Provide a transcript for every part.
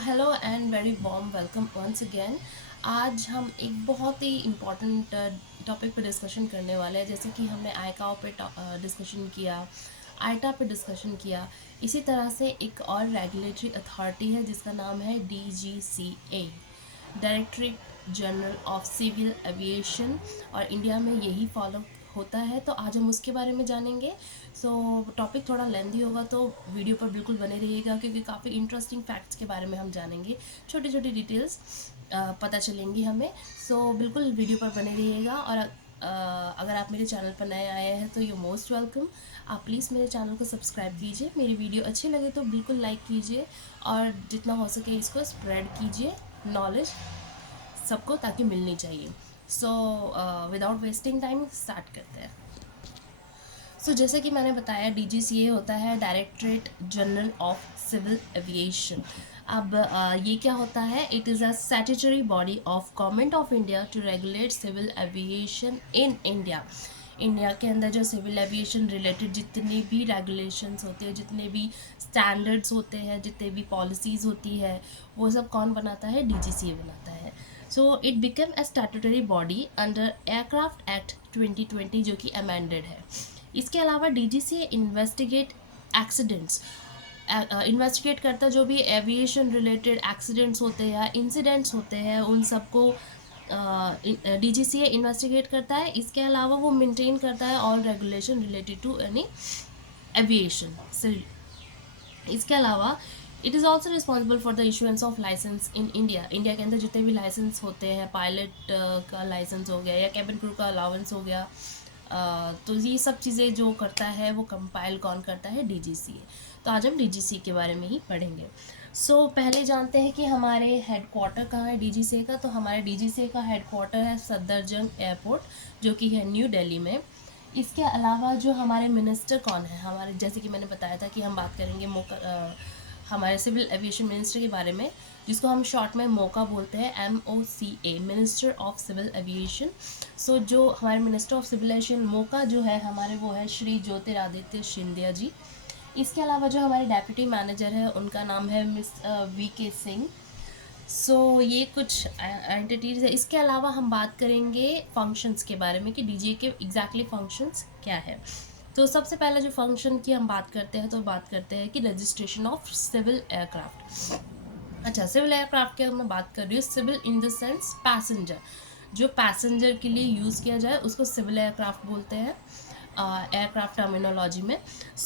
Hello and very warm welcome once again. आज हम एक बहुत ही इम्पॉर्टेंट टॉपिक पे डिस्कशन करने वाले हैं। जैसे कि हमने आईकाओ पे डिस्कशन किया, आईटा पे डिस्कशन किया, इसी तरह से एक और रेगुलेटरी अथॉरिटी है जिसका नाम है DGCA, directorate general of civil aviation, और इंडिया में यही फॉलो होता है। तो आज हम उसके बारे में जानेंगे। सो टॉपिक थोड़ा लेंदी होगा तो वीडियो पर बिल्कुल बने रहिएगा, क्योंकि काफ़ी इंटरेस्टिंग फैक्ट्स के बारे में हम जानेंगे, छोटी छोटी डिटेल्स पता चलेंगी हमें। सो बिल्कुल वीडियो पर बने रहिएगा। और अगर आप मेरे चैनल पर नए आए हैं तो यू मोस्ट वेलकम। आप प्लीज़ मेरे चैनल को सब्सक्राइब कीजिए, मेरी वीडियो अच्छी लगे तो बिल्कुल लाइक कीजिए, और जितना हो सके इसको स्प्रेड कीजिए नॉलेज सबको, ताकि मिलनी चाहिए। So without wasting time start करते हैं। जैसे कि मैंने बताया, DGCA होता है directorate general of civil aviation. अब ये क्या होता है? It is a statutory body of government of India to regulate civil aviation in India. India के अंदर जो सिविल एविएशन रिलेटेड जितनी भी रेगुलेशंस होती है, जितने भी स्टैंडर्ड्स होते हैं, जितने भी पॉलिसीज़ होती है, वो सब कौन बनाता है? DGCA बनाता है। So it become a statutory body under aircraft act 2020, जो कि अमेंडेड है। इसके अलावा DGCA इन्वेस्टिगेट एक्सीडेंट्स, इन्वेस्टिगेट करता जो भी एविएशन रिलेटेड एक्सीडेंट्स होते हैं या इंसिडेंट्स होते हैं, उन सबको DGCA इन्वेस्टिगेट करता है। इसके अलावा वो मेंटेन करता है all regulation related to any aviation. इसके अलावा it is also responsible for the issuance of license in India. India के अंदर जितने भी लाइसेंस होते हैं, पायलट का लाइसेंस हो गया या कैबिन क्रू का अलाउंस हो गया, तो ये सब चीज़ें जो करता है वो कंपाइल कौन करता है? DGCA। तो आज हम DGCA के बारे में ही पढ़ेंगे। पहले जानते हैं कि हमारे हेडक्वार्टर कहाँ है DGCA का। तो हमारे DGCA का हेडक्वार्टर है सफदरजंग एयरपोर्ट, जो कि है न्यू दिल्ली में। इसके अलावा जो हमारे मिनिस्टर कौन है हमारे, जैसे कि मैंने बताया था कि हम बात करेंगे हमारे सिविल एविएशन मिनिस्टर के बारे में, जिसको हम शॉर्ट में मोका बोलते हैं, MOCA, minister of civil aviation. जो हमारे minister of civil aviation MoCA जो है हमारे, वो है श्री ज्योतिरादित्य सिंधिया जी। इसके अलावा जो हमारे डेप्यूटी मैनेजर है उनका नाम है मिस VK सिंह। ये कुछ एंटिटीज़ है। इसके अलावा हम बात करेंगे फंक्शंस के बारे में कि DGA के एग्जैक्टली फंक्शंस क्या है। तो सबसे पहले जो फंक्शन की हम बात करते हैं, तो बात करते हैं कि रजिस्ट्रेशन ऑफ सिविल एयरक्राफ्ट। अच्छा, सिविल एयरक्राफ्ट की मैं बात कर रही हूँ, civil in the sense passenger, जो पैसेंजर के लिए यूज़ किया जाए उसको सिविल एयरक्राफ्ट बोलते हैं एयरक्राफ्ट टर्मिनोलॉजी में।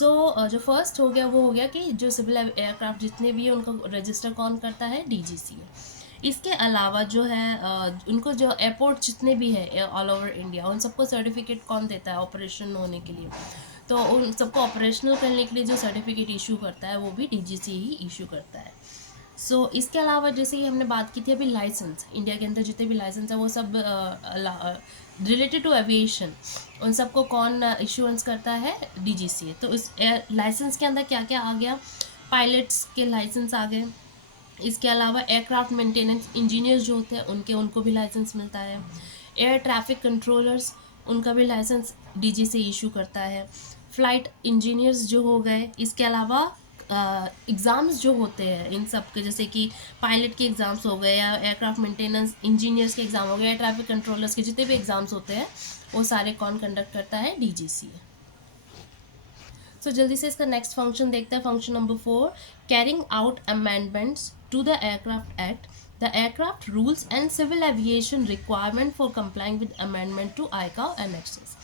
जो फर्स्ट हो गया वो हो गया कि जो सिविल एयरक्राफ्ट जितने भी हैं उनको रजिस्टर कौन करता है? DGCA। इसके अलावा जो है उनको जो एयरपोर्ट जितने भी है ऑल ओवर इंडिया, उन सबको सर्टिफिकेट कौन देता है ऑपरेशन होने के लिए? तो उन सबको ऑपरेशनल करने के लिए जो सर्टिफिकेट इशू करता है वो भी DGCA ही इशू करता है। इसके अलावा जैसे कि हमने बात की थी अभी लाइसेंस, इंडिया के अंदर जितने भी लाइसेंस है वो सब रिलेटेड टू एविएशन, उन सबको कौन इशुएंस करता है? DGCA। तो इस लाइसेंस के अंदर क्या क्या आ गया? पायलट्स के लाइसेंस आ गए। इसके अलावा एयरक्राफ्ट मेंटेनेंस इंजीनियर्स जो होते हैं उनको भी लाइसेंस मिलता है। एयर ट्रैफिक कंट्रोलर्स, उनका भी लाइसेंस DGCA इशू करता है। फ्लाइट इंजीनियर्स जो हो गए। इसके अलावा एग्ज़ाम्स जो होते हैं इन सब के, जैसे कि पायलट के एग्ज़ाम्स हो गए या एयरक्राफ्ट मेंटेनेंस इंजीनियर्स के एग्ज़ाम हो गए, एयर ट्रैफिक कंट्रोलर्स के जितने भी एग्ज़ाम्स होते हैं वो सारे कौन कंडक्ट करता है? DGCA। जल्दी से इसका नेक्स्ट फंक्शन देखते हैं। Function number 4, carrying out amendments to the aircraft act, the aircraft rules and civil aviation requirement for complying with amendment to ICAO annexes.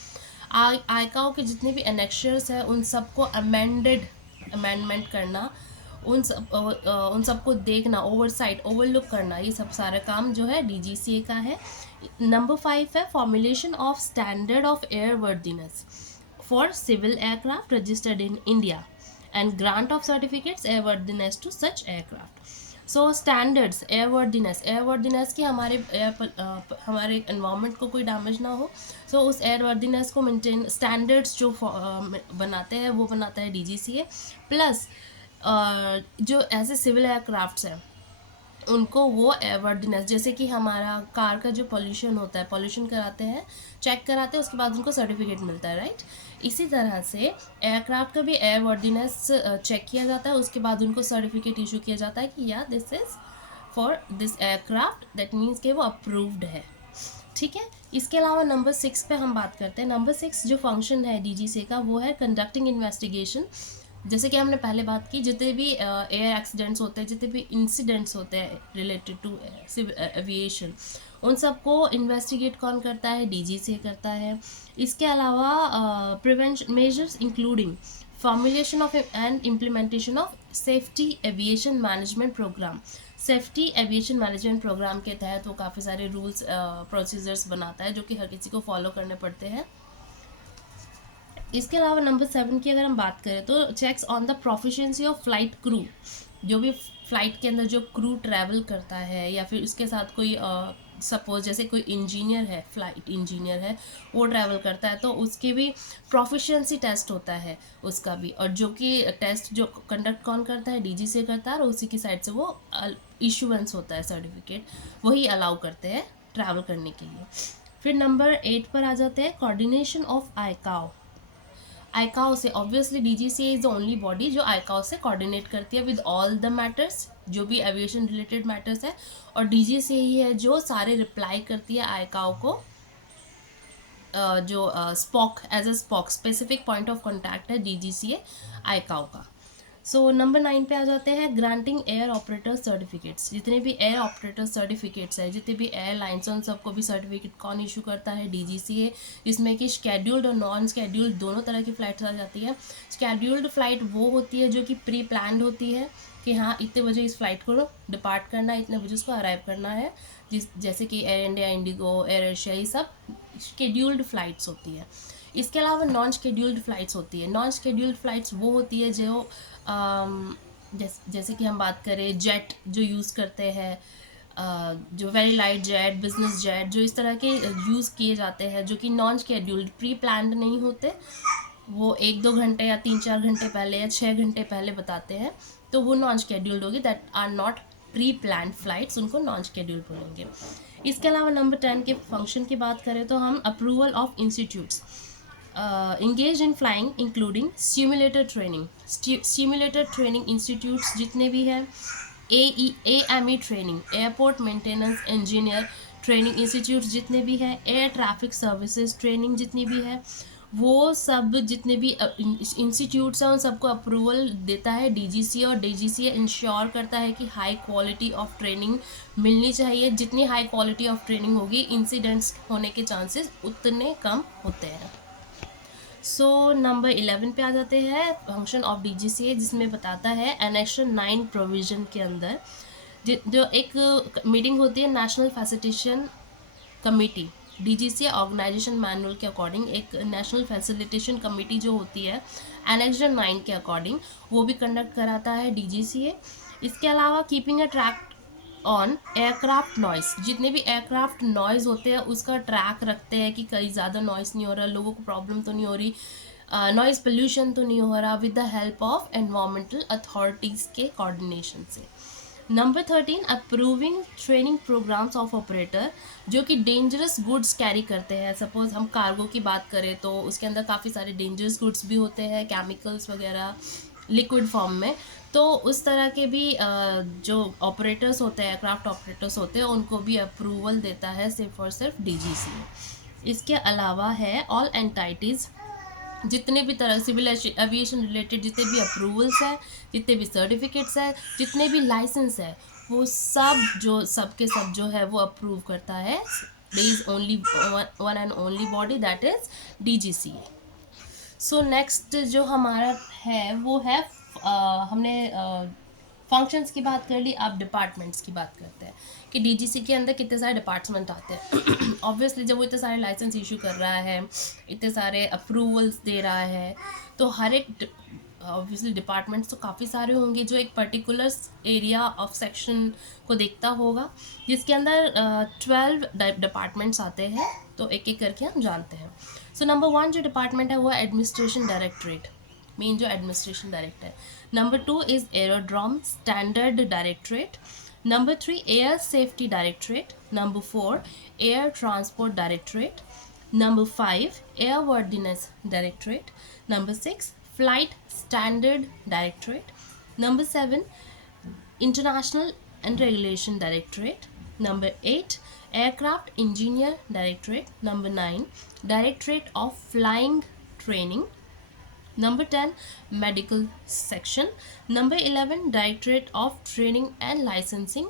ICAO के जितने भी एनेक्शर्स हैं उन सबको अमेंडमेंट करना, उन सबको देखना, ओवरसाइट ओवरलुक करना, ये सब सारा काम जो है DGCA का है। नंबर 5 है formulation of standard of airworthiness for civil aircraft registered in India and grant of certificates airworthiness to such aircraft. Standards, airworthiness की हमारे एनवायरनमेंट को कोई डैमेज ना हो, उस एयरवर्दीनेस को मेंटेन, स्टैंडर्ड्स जो बनाते हैं वो बनाता है DGCA। प्लस जो ऐसे सिविल एयरक्राफ्ट्स हैं उनको वो एयरवर्दीनेस, जैसे कि हमारा कार का जो पॉल्यूशन होता है, पॉल्यूशन कराते हैं, चेक कराते हैं, उसके बाद उनको सर्टिफिकेट मिलता है, राइट। इसी तरह से एयरक्राफ्ट का भी एयरवर्दीनेस चेक किया जाता है, उसके बाद उनको सर्टिफिकेट इशू किया जाता है कि या this is for this aircraft, that means कि वो अप्रूव्ड है, ठीक है। इसके अलावा नंबर 6 पे हम बात करते हैं। नंबर 6 जो फंक्शन है डीजीसी का, वो है कंडक्टिंग इन्वेस्टिगेशन। जैसे कि हमने पहले बात की, जितने भी एयर एक्सीडेंट्स होते हैं, जितने भी इंसिडेंट्स होते हैं रिलेटेड टू एविएशन, उन सबको इन्वेस्टिगेट कौन करता है? डीजीसी करता है। इसके अलावा prevention measures including formulation of and implementation of safety aviation management program. Safety aviation management program के तहत वो काफ़ी सारे रूल्स प्रोसीजर्स बनाता है जो कि हर किसी को फॉलो करने पड़ते हैं। इसके अलावा नंबर 7 की अगर हम बात करें तो checks on the proficiency of flight crew. जो भी फ्लाइट के अंदर जो क्रू ट्रैवल करता है या फिर उसके साथ कोई सपोज जैसे कोई इंजीनियर है, फ्लाइट इंजीनियर है, वो ट्रैवल करता है, तो उसके भी प्रोफिशिएंसी टेस्ट होता है उसका भी, और जो कि टेस्ट जो कंडक्ट कौन करता है? डीजी से करता है, और उसी की साइड से वो इशुएंस होता है सर्टिफिकेट, वही अलाउ करते हैं ट्रैवल करने के लिए। फिर नंबर 8 पर आ जाते हैं कोऑर्डिनेशन ऑफ आईकाओ। आईकाओ से obviously DGCA is the only body जो आईकाओ से कोऑर्डिनेट करती है विद ऑल द मैटर्स, जो भी एविएशन रिलेटेड मैटर्स है, और डीजीसीए ही है जो सारे रिप्लाई करती है आईकाओ को, जो SPOC as a SPOC specific point of contact है डीजीसीए आईकाओ का। सो नंबर 9 पे आ जाते हैं ग्रांटिंग एयर ऑपरेटर सर्टिफिकेट्स। जितने भी एयर ऑपरेटर सर्टिफिकेट्स है, जितने भी एयरलाइंस हैं, उन सबको भी सर्टिफिकेट कौन इशू करता है? डीजीसीए। इसमें कि शेड्यूल्ड और नॉन शेड्यूल्ड दोनों तरह की फ़्लाइट्स आ जाती है। शेड्यूल्ड फ़्लाइट वो होती है जो कि प्री प्लान्ड होती है कि हाँ इतने बजे इस फ्लाइट को डिपार्ट करना है, इतने बजे उसको अराइव करना है, जैसे कि air India, Indigo, air Asia, ये सब शेड्यूल्ड फ़्लाइट्स होती है। इसके अलावा नॉन शेड्यूल्ड फ़्लाइट्स होती है। नॉन शेड्यूल्ड फ़्लाइट्स वो होती है जो जैसे कि हम बात करें जेट जो यूज़ करते हैं, जो very light jet, business jet, जो इस तरह के यूज़ किए जाते हैं, जो कि नॉन शेड्यूल्ड प्री प्लान्ड नहीं होते, वो 1-2 घंटे या 3-4 घंटे पहले या 6 घंटे पहले बताते हैं, तो वो नॉन शेड्यूल्ड होगी, that are not pre planned flights, उनको नॉन शेड्यूल्ड बोलेंगे। इसके अलावा नंबर 10 के फंक्शन की बात करें तो हम approval of institutes engaged in flying including simulator training, simulator training institutes जितने भी हैं, AME training, airport maintenance engineer training institutes जितने भी हैं, एयर ट्रैफिक सर्विसेज ट्रेनिंग जितनी भी है, वो सब जितने भी इंस्टीट्यूट्स हैं उन सबको अप्रूवल देता है डीजीसीए, और डीजीसीए इंश्योर करता है कि हाई क्वालिटी ऑफ ट्रेनिंग मिलनी चाहिए। जितनी हाई क्वालिटी ऑफ ट्रेनिंग होगी, इंसिडेंट्स होने के चांसेस उतने कम होते हैं। सो नंबर 11 पे आ जाते हैं फंक्शन ऑफ डीजीसीए, जिसमें बताता है एनेक्शन 9 प्रोविजन के अंदर जो एक मीटिंग होती है national facilitation committee, DGCA organization manual के अकॉर्डिंग एक नेशनल फैसिलिटेशन कमेटी जो होती है एनेक्शन 9 के अकॉर्डिंग, वो भी कंडक्ट कराता है डीजीसीए। इसके अलावा keeping a track on aircraft noise, जितने भी एयरक्राफ्ट नॉइज़ होते हैं उसका ट्रैक रखते हैं कि कहीं ज़्यादा नॉइस नहीं हो रहा, लोगों को प्रॉब्लम तो नहीं हो रही, नॉइज़ पोल्यूशन तो नहीं हो रहा, with the help of environmental authorities के कोऑर्डिनेशन से। Number 13 approving training programs of operator जो कि डेंजरस गुड्स कैरी करते हैं। सपोज हम कार्गो की बात करें तो उसके अंदर काफ़ी सारे डेंजरस गुड्स भी होते हैं, केमिकल्स वगैरह लिक्विड फॉर्म में, तो उस तरह के भी जो ऑपरेटर्स होते हैं, एयरक्राफ्ट ऑपरेटर्स होते हैं, उनको भी अप्रूवल देता है सिर्फ और सिर्फ डीजीसी। इसके अलावा है ऑल एंटाइटीज़, जितने भी तरह सिविल एविएशन रिलेटेड जितने भी अप्रूवल्स हैं, जितने भी सर्टिफिकेट्स हैं, जितने भी लाइसेंस है, वो सब जो सब के सब जो है वो अप्रूव करता है। There is only one and only body, that is DGCA. So next जो हमारा है वो है हमने फंक्शंस की बात कर ली, अब डिपार्टमेंट्स की बात करते हैं कि डीजीसी के अंदर कितने सारे डिपार्टमेंट आते हैं। ऑब्वियसली जब वो इतने सारे लाइसेंस इशू कर रहा है, इतने सारे अप्रूवल्स दे रहा है, तो हर एक ऑब्वियसली डिपार्टमेंट्स तो काफ़ी सारे होंगे जो एक पर्टिकुलर एरिया ऑफ सेक्शन को देखता होगा, जिसके अंदर 12 डिपार्टमेंट्स आते हैं, तो एक एक करके हम जानते हैं। सो नंबर 1 जो डिपार्टमेंट है वो है एडमिनिस्ट्रेशन डायरेक्टरेट, मेन जो एडमिनिस्ट्रेशन डायरेक्टर है। Number 2 is aerodrome standard directorate. Number 3, Air Safety Directorate. Number 4, Air Transport Directorate. Number 5, Airworthiness Directorate. Number 6, Flight Standard Directorate. Number 7, International and Regulation Directorate. Number 8, Aircraft Engineer Directorate. Number 9, Directorate of Flying Training. Number 10, Medical Section. Number 11, Directorate of Training and Licensing.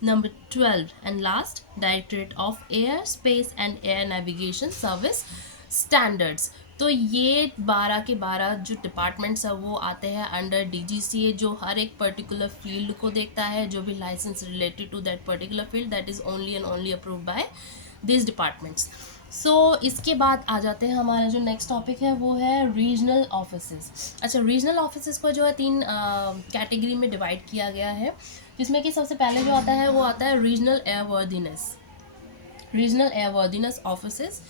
Number 12 and last, Directorate of Air, Space and Air Navigation Service Standards. तो ये 12 के 12 जो departments है वो आते हैं under DGCA, जो हर एक पर्टिकुलर फील्ड को देखता है, जो भी license related to that particular field, that is only and only approved by this departments. इसके बाद आ जाते हैं, हमारा जो नेक्स्ट टॉपिक है वो है रीजनल ऑफिसेस. अच्छा, रीजनल ऑफिसेस को जो है 3 कैटेगरी में डिवाइड किया गया है, जिसमें कि सबसे पहले जो आता है वो आता है रीजनल एयरवर्दीनेस ऑफिसेस.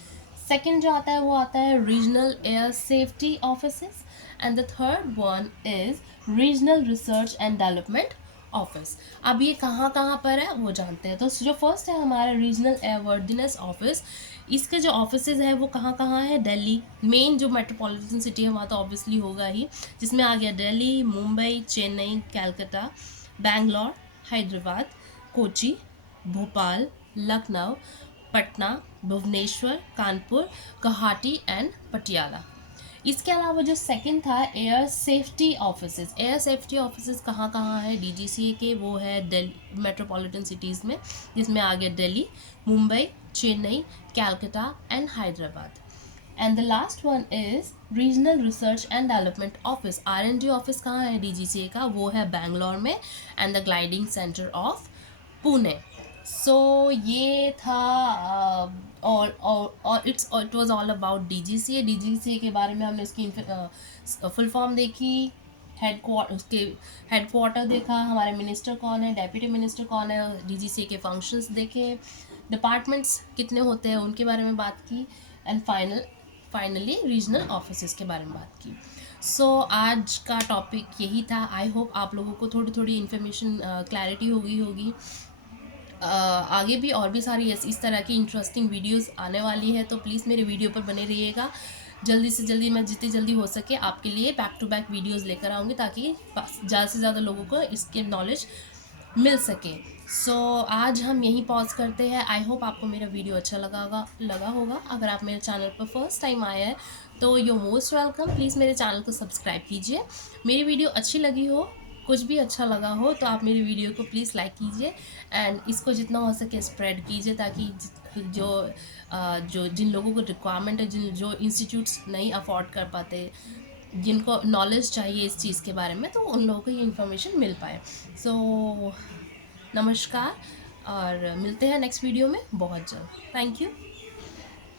सेकंड जो आता है वो आता है regional air safety offices. And the third one is regional research and development office. अब ये कहाँ कहाँ पर है वो जानते हैं. तो जो फर्स्ट है हमारा रीजनल एयरवर्दीनेस ऑफिस, इसके जो ऑफिसेज है वो कहाँ कहाँ है. दिल्ली, मेन जो मेट्रोपॉलिटन सिटी है वहाँ तो ऑब्वियसली होगा ही, जिसमें आ गया दिल्ली, मुंबई, चेन्नई, कलकत्ता, बेंगलोर, हैदराबाद, कोची, भोपाल, लखनऊ, पटना, भुवनेश्वर, कानपुर, गुवाहाटी एंड पटियाला. इसके अलावा जो सेकंड था एयर सेफ्टी ऑफिसेज कहाँ कहाँ है DGCA के, वो है दिल्ली मेट्रोपॉलिटन सिटीज़ में, जिसमें आ गया Delhi, Mumbai, Chennai, Calcutta and Hyderabad. And the last one is regional research and development office. R&D office कहाँ है DGCA का, वो है बेंगलोर में, and the gliding centre of Pune. ये था और it was all about DGCA के बारे में हमने इसकी फुल फॉर्म देखी, उसके हेडक्वार्टर देखा, हमारे मिनिस्टर कौन है, डेप्यूटी मिनिस्टर कौन है, DGCA के फंक्शंस देखे, डिपार्टमेंट्स कितने होते हैं उनके बारे में बात की, एंड फाइनली रीजनल ऑफिसेस के बारे में बात की. आज का टॉपिक यही था. आई होप आप लोगों को थोड़ी थोड़ी इन्फॉर्मेशन क्लैरिटी होगी. आगे भी और भी सारी इस तरह की इंटरेस्टिंग वीडियोस आने वाली है, तो प्लीज़ मेरे वीडियो पर बने रहिएगा. जल्दी से जल्दी मैं जितनी जल्दी हो सके आपके लिए बैक टू बैक वीडियोस लेकर आऊँगी, ताकि ज़्यादा से ज़्यादा लोगों को इसके नॉलेज मिल सके. आज हम यहीं पॉज करते हैं. आई होप आपको मेरा वीडियो अच्छा लगा होगा. अगर आप मेरे चैनल पर फर्स्ट टाइम आए हैं तो यू मोस्ट वेलकम. प्लीज़ मेरे चैनल को सब्सक्राइब कीजिए. मेरी वीडियो अच्छी लगी हो, कुछ भी अच्छा लगा हो, तो आप मेरी वीडियो को प्लीज़ लाइक कीजिए एंड इसको जितना हो सके स्प्रेड कीजिए, ताकि जो जिन लोगों को रिक्वायरमेंट है, जो इंस्टीट्यूट्स नहीं अफोर्ड कर पाते, जिनको नॉलेज चाहिए इस चीज़ के बारे में, तो उन लोगों को ये इन्फॉर्मेशन मिल पाए. नमस्कार, और मिलते हैं नेक्स्ट वीडियो में बहुत जल्द. Thank you.